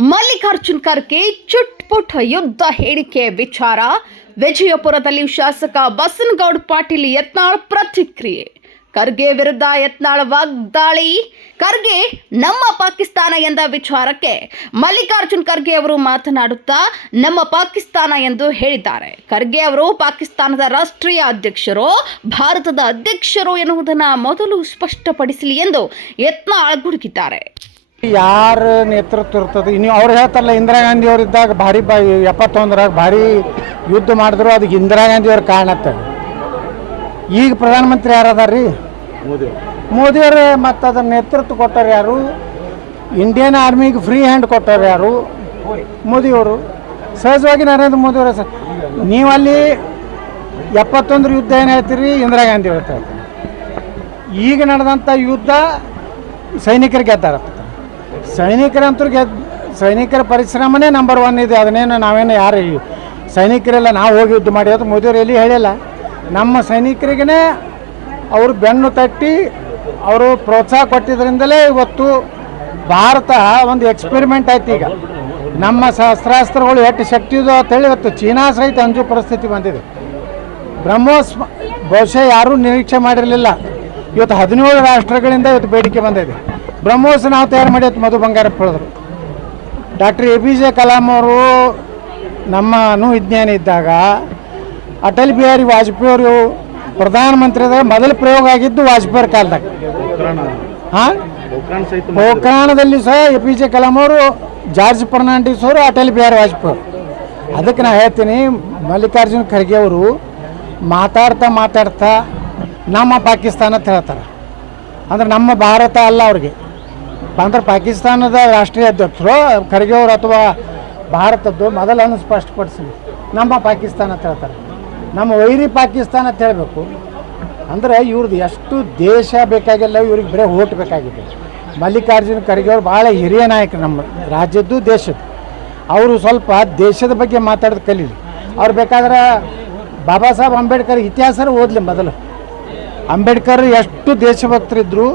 ಮಲ್ಲಿಕಾರ್ಜುನ್ ಖರ್ಗೆ ಚುಟ್ಪುಟ್ ಯುದ್ಧ ಹೇಳಿಕೆ ವಿಚಾರ. ವಿಜಯಪುರದಲ್ಲಿ ಶಾಸಕ ಬಸನಗೌಡ ಪಾಟೀಲ್ ಯತ್ನಾಳ್ ಪ್ರತಿಕ್ರಿಯೆ. ಖರ್ಗೆ ವಿರುದ್ಧ ಯತ್ನಾಳ್ ವಾಗ್ದಾಳಿ. ಖರ್ಗೆ ನಮ್ಮ ಪಾಕಿಸ್ತಾನ ಎಂದ ವಿಚಾರಕ್ಕೆ ಮಲ್ಲಿಕಾರ್ಜುನ್ ಖರ್ಗೆ ಅವರು ಮಾತನಾಡುತ್ತಾ ನಮ್ಮ ಪಾಕಿಸ್ತಾನ ಎಂದು ಹೇಳಿದ್ದಾರೆ. ಖರ್ಗೆ ಅವರು ಪಾಕಿಸ್ತಾನದ ರಾಷ್ಟ್ರೀಯ ಅಧ್ಯಕ್ಷರು, ಭಾರತದ ಅಧ್ಯಕ್ಷರು ಎನ್ನುವುದನ್ನು ಮೊದಲು ಸ್ಪಷ್ಟಪಡಿಸಲಿ ಎಂದು ಯತ್ನಾಳ್ ಗುಡುಗಿದ್ದಾರೆ. ಯಾರ ನೇತೃತ್ವ ಇರ್ತದೆ? ನೀವು ಅವ್ರು ಹೇಳ್ತಾರಲ್ಲ ಇಂದಿರಾ ಗಾಂಧಿ ಅವ್ರು ಇದ್ದಾಗ ಭಾರಿ ಬಾ ಎಪ್ಪತ್ತೊಂದರಾಗ ಭಾರಿ ಯುದ್ಧ ಮಾಡಿದ್ರು ಅದಕ್ಕೆ ಇಂದಿರಾ ಗಾಂಧಿ ಅವ್ರ ಕಾರಣ ಆಗ್ತದೆ ಈಗ ಪ್ರಧಾನಮಂತ್ರಿ ಯಾರದಾರ್ರಿ ರೀ? ಮೋದಿಯವ್ರು ಮತ್ತು ಅದರ ನೇತೃತ್ವ ಕೊಟ್ಟವ್ರು ಯಾರು? ಇಂಡಿಯನ್ ಆರ್ಮಿಗೆ ಫ್ರೀ ಹ್ಯಾಂಡ್ ಕೊಟ್ಟವ್ರು ಯಾರು? ಮೋದಿಯವರು ಸಹಜವಾಗಿ ನರೇಂದ್ರ ಮೋದಿಯವರೇ ಸರ್ ನೀವು ಅಲ್ಲಿ ಎಪ್ಪತ್ತೊಂದರ ಯುದ್ಧ ಏನು ಹೇಳ್ತೀರಿ? ಇಂದಿರಾ ಗಾಂಧಿ ಹೇಳ್ತಾ ಇರ್ತಾರೆ ಈಗ ನಡೆದಂಥ ಯುದ್ಧ ಸೈನಿಕರಿಗೆ ಗೆದ್ದಾರ ಸೈನಿಕರಂತೂ ಗೆದ್ದು ಸೈನಿಕರ ಪರಿಶ್ರಮನೇ ನಂಬರ್ ಒನ್ ಇದೆ. ಅದನ್ನೇನು ನಾವೇನು ಯಾರು ಸೈನಿಕರೆಲ್ಲ ನಾವು ಹೋಗಿ ಯುದ್ಧ ಮಾಡಿ. ಅದು ಮೋದಿಯವರು ಎಲ್ಲಿ ಹೇಳಿಲ್ಲ. ನಮ್ಮ ಸೈನಿಕರಿಗೇ ಅವರು ಬೆನ್ನು ತಟ್ಟಿ ಅವರು ಪ್ರೋತ್ಸಾಹ ಕೊಟ್ಟಿದ್ದರಿಂದಲೇ ಇವತ್ತು ಭಾರತ ಒಂದು ಎಕ್ಸ್ಪೆರಿಮೆಂಟ್ ಆಯ್ತು ಈಗ. ನಮ್ಮ ಶಸ್ತ್ರಾಸ್ತ್ರಗಳು ಎಷ್ಟು ಶಕ್ತಿ ಇದೆ ಅಂತೇಳಿ ಇವತ್ತು ಚೀನಾ ಸಹಿತ ಅಂಜು ಪರಿಸ್ಥಿತಿ ಬಂದಿದೆ. ಬ್ರಹ್ಮೋಸ್ ಬಹುಶಃ ಯಾರೂ ನಿರೀಕ್ಷೆ ಮಾಡಿರಲಿಲ್ಲ. ಇವತ್ತು ಹದಿನೇಳು ರಾಷ್ಟ್ರಗಳಿಂದ ಇವತ್ತು ಬೇಡಿಕೆ ಬಂದಿದೆ. ಬ್ರಹ್ಮೋಸ್ ನಾವು ತಯಾರು ಮಾಡಿ ಮಧು ಬಂಗಾರಪ್ಪ ಹೇಳಿದ್ರು doctor A P J Kalam ಅವರು ನಮ್ಮ ಅನುವಿಜ್ಞಾನಿ ಇದ್ದಾಗ ಅಟಲ್ ಬಿಹಾರಿ ವಾಜಪೇಯಿ ಅವರು ಪ್ರಧಾನಮಂತ್ರಿ ಇದ್ದಾಗ ಮೊದಲ ಪ್ರಯೋಗ ಆಗಿದ್ದು ವಾಜಪೇಯಿ ಕಾಲದಾಗ. ಹಾಂ? ಪೋಖ್ರಾಣದಲ್ಲಿ ಸಹ ಎ ಪಿ ಜೆ ಕಲಾಂ ಅವರು ಜಾರ್ಜ್ ಫರ್ನಾಂಡಿಸ್ ಅವರು ಅಟಲ್ ಬಿಹಾರಿ ವಾಜಪೇಯಿ ಅದಕ್ಕೆ ನಾ ಹೇಳ್ತೀನಿ, ಮಲ್ಲಿಕಾರ್ಜುನ್ ಖರ್ಗೆ ಅವರು ಮಾತಾಡ್ತಾ ಮಾತಾಡ್ತಾ ನಮ್ಮ ಪಾಕಿಸ್ತಾನ ಅಂತ ಹೇಳ್ತಾರೆ. ಅಂದ್ರೆ ನಮ್ಮ ಭಾರತ ಅಲ್ಲ ಅವ್ರಿಗೆ. ಅಂದ್ರೆ ಪಾಕಿಸ್ತಾನದ ರಾಷ್ಟ್ರೀಯ ಅಧ್ಯಕ್ಷರು ಖರ್ಗೆ ಅವರು ಅಥವಾ ಭಾರತದ್ದು ಮೊದಲನ್ನು ಸ್ಪಷ್ಟಪಡಿಸಿ ನಮ್ಮ ಪಾಕಿಸ್ತಾನ ಅಂತ ಹೇಳ್ತಾರೆ. ನಮ್ಮ ವೈರಿ ಪಾಕಿಸ್ತಾನ ಅಂತ ಹೇಳಬೇಕು. ಅಂದರೆ ಇವ್ರದ್ದು ಎಷ್ಟು ದೇಶ ಬೇಕಾಗಿಲ್ಲ, ಇವ್ರಿಗೆ ಬರೀ ಓಟ್ ಬೇಕಾಗಿದೆ. ಮಲ್ಲಿಕಾರ್ಜುನ ಖರ್ಗೆ ಅವರು ಭಾಳ ಹಿರಿಯ ನಾಯಕರು ನಮ್ಮ ರಾಜ್ಯದ್ದು, ದೇಶದ್ದು. ಅವರು ಸ್ವಲ್ಪ ದೇಶದ ಬಗ್ಗೆ ಮಾತಾಡೋದು ಕಲೀಲಿ. ಅವ್ರು ಬೇಕಾದ್ರೆ ಬಾಬಾ ಸಾಹೇಬ್ ಅಂಬೇಡ್ಕರ್ ಇತಿಹಾಸ ಓದಲಿ ಮೊದಲು. ಅಂಬೇಡ್ಕರ್ ಎಷ್ಟು ದೇಶಭಕ್ತರಿದ್ರು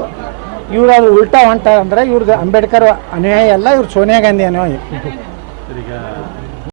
ಇವ್ರು ಅದು ಉಲ್ಟಾ ಹೊಂಟ ಅಂದ್ರೆ ಇವ್ರದ್ದು ಅಂಬೇಡ್ಕರ್ ಅನ್ಯಾಯ ಅಲ್ಲ ಇವ್ರು ಸೋನಿಯಾ ಗಾಂಧಿ ಅನ್ಯಾಯ.